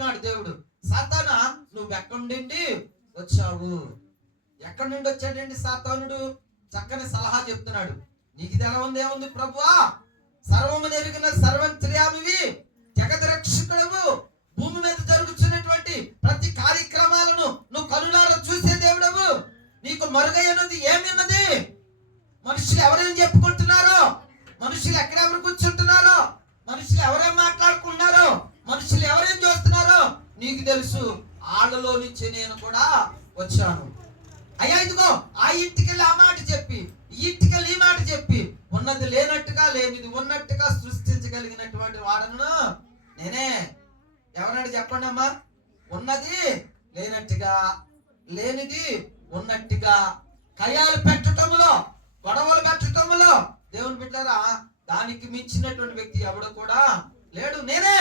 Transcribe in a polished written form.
అడుగుతున్నాడు దేవుడు, సాతానా నువ్వు ఎక్కడి నుండి వచ్చావు? ఎక్కడి నుండి వచ్చాడండి సాతానుడు? చక్కని సలహా చెప్తున్నాడు. నీకు ఇది ఎలా ఉంది? ఏముంది ప్రభువా, సర్వము నెరిగిన సర్వంతర్యామివి, జగత్ రక్షకుడవు, భూమి మీద జరుగుతున్నటువంటి ప్రతి కార్యక్రమాలను నువ్వు కనులారా చూసే దేవుడవు. నీకు మరుగైనది ఏమిన్నది? మనుషులు ఎవరేం చెప్పుకుంటున్నారో, మనుషులు ఎక్కడెవరు కూర్చుంటున్నారో, మనుషులు ఎవరేం మాట్లాడుకుంటున్నారో, మనుషులు ఎవరేం చూస్తున్నారో నీకు తెలుసు. ఆళ్ళలో నుంచి నేను కూడా వచ్చాను. అయ్యా ఇదిగో ఆ ఇంటికెళ్ళి ఆ మాట చెప్పి, ఈ ఇంటికెళ్ళి ఈ మాట చెప్పి, ఉన్నది లేనట్టుగా లేనిది ఉన్నట్టుగా సృష్టించగలిగినటువంటి వాడను నేనే. ఎవరంటే చెప్పండి అమ్మా. ఉన్నది లేనట్టుగా, లేనిది ఉన్నట్టుగా, కయ్యాలు పెట్టటంలో, గొడవలు పెట్టటంలో దేవుని బిడ్డలారా దానికి మించినటువంటి వ్యక్తి ఎవడు కూడా లేడు. నేనే.